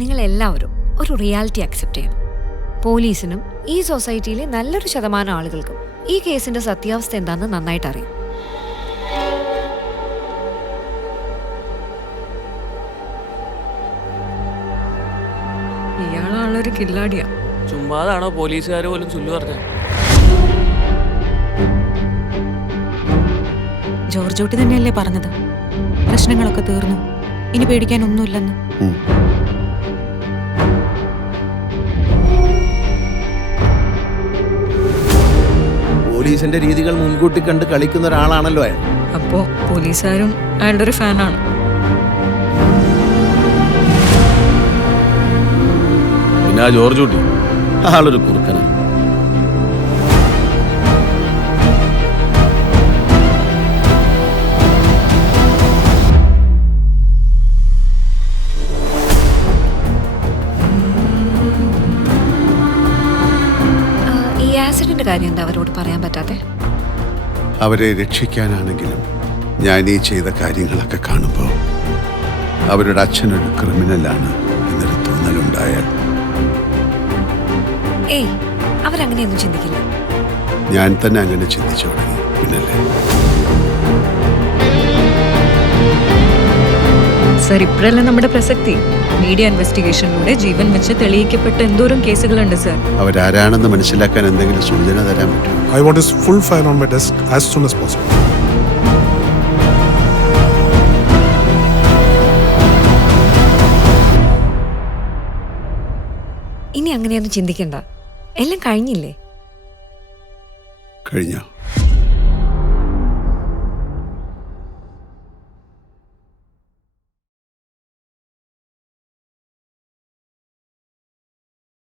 നിങ്ങൾ എല്ലാവരും ഒരു റിയാലിറ്റി അക്സെപ്റ്റ് ചെയ്യണം. പോലീസിനും ഈ സൊസൈറ്റിയിലെ നല്ലൊരു ശതമാനം ആളുകൾക്കും ഈ കേസിന്റെ സത്യാവസ്ഥ എന്താണെന്ന് നന്നായിട്ട് അറിയാം. ഇയാളാളൊരു കില്ലാടിയാ. ചുമ്മാതാണോ പോലീസുകാർ പോലും ചൊല്ലു പറഞ്ഞത്? ജോർജ് കുട്ടി തന്നെയല്ലേ പറഞ്ഞത്, പ്രശ്നങ്ങളൊക്കെ തീർന്നു, ഇനി പേടിക്കാനൊന്നുമില്ലെന്ന്. പോലീസിന്റെ രീതികൾ മുൻകൂട്ടി കണ്ട് കളിക്കുന്ന ഒരാളാണല്ലോ അയാൾ. അപ്പോ പോലീസുകാരും അയാളുടെ ഒരു ഫാനാണ്. പിന്നെ ആ ജോർജ് കുട്ടി ആളൊരു കുറുക്കനാണ്. ഈ ആക്സിഡന്റ് കാര്യം എന്താ അവരോട് പറയാൻ പറ്റാത്തെ? അവരെ രക്ഷിക്കാനാണെങ്കിലും ഞാൻ ഈ ചെയ്ത കാര്യങ്ങളൊക്കെ കാണുമ്പോൾ അവരുടെ അച്ഛനൊരു ക്രിമിനലാണ് എന്നൊരു തോന്നലുണ്ടായാൽ ഏയ്, അവരങ്ങനെയൊന്നും ചിന്തിക്കില്ല. ഞാൻ തന്നെ അങ്ങനെ ചിന്തിച്ചു തുടങ്ങി. പിന്നല്ലേ സർ, ഇപ്പോഴല്ലേ നമ്മുടെ പ്രസക്തി. മീഡിയ ഇൻവെസ്റ്റിഗേഷനിലൂടെ ജീവൻ വെച്ച് തെളിയിക്കപ്പെട്ട എന്തോരം കേസുകളുണ്ട് സർ. അവരാരാണെന്ന് മനസ്സിലാക്കാൻ എന്തെങ്കിലും സൂചന തരാൻ പറ്റുമോ? I want his full file on my desk as soon as possible. ഇനി അങ്ങനെയൊന്നും ചിന്തിക്കണ്ട, എല്ലാം കഴിഞ്ഞില്ലേ? കഴിഞ്ഞോ?